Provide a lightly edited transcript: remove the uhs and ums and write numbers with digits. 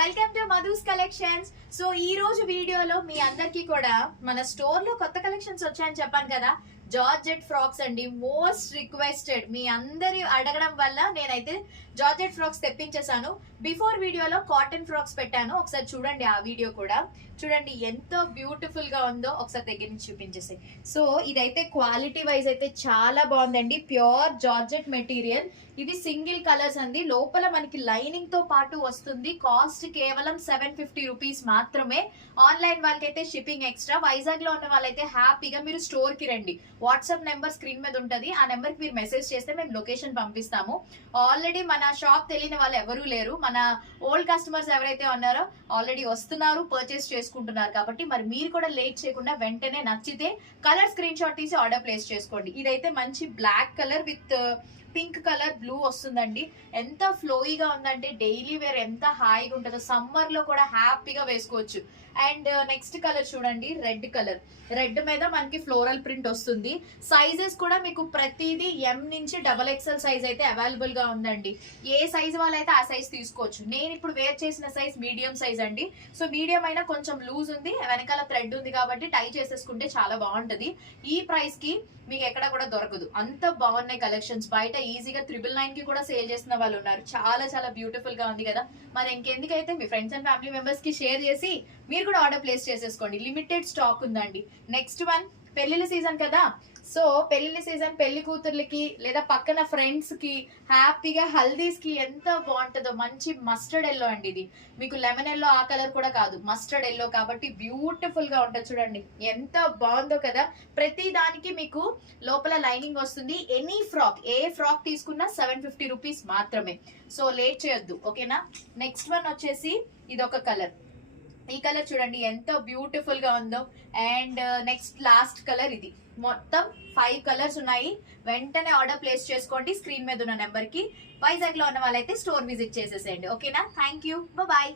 Welcome to Madhu's collections. So ఈ రోజు వీడియోలో మీ అందరికీ కూడా మన స్టోర్ లో కొత్త కలెక్షన్స్ వచ్చాయని చెప్పాను కదా. జార్జెట్ ఫ్రాక్స్ అండి, మోస్ట్ రిక్వెస్టెడ్. మీ అందరి అడగడం వల్ల నేనైతే జార్జెట్ ఫ్రాక్స్ తెప్పించేసాను. బిఫోర్ వీడియోలో కాటన్ ఫ్రాక్స్ పెట్టాను, ఒకసారి చూడండి ఆ వీడియో కూడా. చూడండి ఎంత బ్యూటిఫుల్ గా ఉందో, ఒకసారి దగ్గర నుంచి చూపించేసి. సో ఇదైతే క్వాలిటీ వైజ్ అయితే చాలా బాగుందండి. Pure georgette material. ఇది సింగిల్ కలర్స్ అండి, లోపల మనకి లైనింగ్ తో పాటు వస్తుంది. కాస్ట్ కేవలం 750 రూపీస్ మాత్రమే. ఆన్లైన్ వాళ్ళకైతే షిప్పింగ్ ఎక్స్ట్రా. వైజాగ్ లో ఉన్న వాళ్ళైతే హ్యాపీగా మీరు స్టోర్ కి రండి. వాట్సాప్ నెంబర్ స్క్రీన్ మీద ఉంటది, ఆ నెంబర్ కి మీరు మెసేజ్ చేస్తే మేము లొకేషన్ పంపిస్తాము. ఆల్రెడీ మన షాప్ తెలియని వాళ్ళు ఎవరూ లేరు. మన ఓల్డ్ కస్టమర్స్ ఎవరైతే ఉన్నారో ఆల్రెడీ వస్తున్నారు, పర్చేస్ చేసుకుంటున్నారు. కాబట్టి మరి మీరు కూడా లేట్ చేయకుండా వెంటనే నచ్చితే కలర్ స్క్రీన్ షాట్ తీసి ఆర్డర్ ప్లేస్ చేసుకోండి. ఇదైతే మంచి black colour with pink colour blue వస్తుందండి. ఎంత ఫ్లోయిగా ఉందంటే డైలీ వేర్ ఎంత హాయిగా ఉంటుందో, సమ్మర్ లో కూడా హ్యాపీగా వేసుకోవచ్చు. అండ్ నెక్స్ట్ కలర్ చూడండి, రెడ్ కలర్. రెడ్ మీద మనకి ఫ్లోరల్ ప్రింట్ వస్తుంది. సైజెస్ కూడా మీకు ప్రతిదీ ఎం నుంచి XXL సైజ్ అయితే అవైలబుల్ గా ఉందండి. ఏ సైజ్ వాళ్ళైతే ఆ సైజ్ తీసుకోవచ్చు. నేను ఇప్పుడు వేర్ చేసిన సైజ్ మీడియం సైజ్ అండి. సో మీడియం అయినా కొంచెం లూజ్ ఉంది, వెనకాల థ్రెడ్ ఉంది కాబట్టి టై చేసేసుకుంటే చాలా బాగుంటది. ఈ ప్రైస్ కి మీకు ఎక్కడ కూడా దొరకదు, అంత బాగున్నాయి కలెక్షన్స్. బయట ఈజీగా 999 కి కూడా సేల్ చేసిన వాళ్ళు ఉన్నారు. చాలా చాలా బ్యూటిఫుల్ గా ఉంది కదా. మరి ఇంకెందుకైతే మీ ఫ్రెండ్స్ అండ్ ఫ్యామిలీ మెంబర్స్ కి షేర్ చేసి మీరు కూడా ఆర్డర్ ప్లేస్ చేసేసుకోండి. లిమిటెడ్ స్టాక్ ఉందండి. నెక్స్ట్ వన్, పెళ్లిళ్ళ సీజన్ కదా. సో పెళ్లిళ్ళ సీజన్, పెళ్లి కూతుర్లకి లేదా పక్కన ఫ్రెండ్స్ కి హ్యాపీగా హల్దీస్ కి ఎంత బాగుంటుందో. మంచి మస్టర్డ్ ఎల్లో అండి. ఇది మీకు లెమన్ ఎల్లో ఆ కలర్ కూడా కాదు, మస్టర్డ్ ఎల్లో కాబట్టి బ్యూటిఫుల్ గా ఉంటుంది. చూడండి ఎంత బాగుందో కదా. ప్రతి దానికి మీకు లోపల లైనింగ్ వస్తుంది. ఎనీ ఫ్రాక్, ఏ ఫ్రాక్ తీసుకున్నా 750 రూపీస్ మాత్రమే. సో లేట్ చేయొద్దు, ఓకేనా. నెక్స్ట్ వన్ వచ్చేసి ఇది ఒక కలర్. ఈ కలర్ చూడండి ఎంత బ్యూటిఫుల్ గా ఉందో. అండ్ నెక్స్ట్ లాస్ట్ కలర్ ఇది. మొత్తం 5 కలర్స్ ఉన్నాయి. వెంటనే ఆర్డర్ ప్లేస్ చేసుకోండి స్క్రీన్ మీద ఉన్న నెంబర్ కి. వైజాగ్ లో ఉన్న వాళ్ళైతే స్టోర్ విజిట్ చేసేసేయండి, ఓకేనా. Thank you, bye.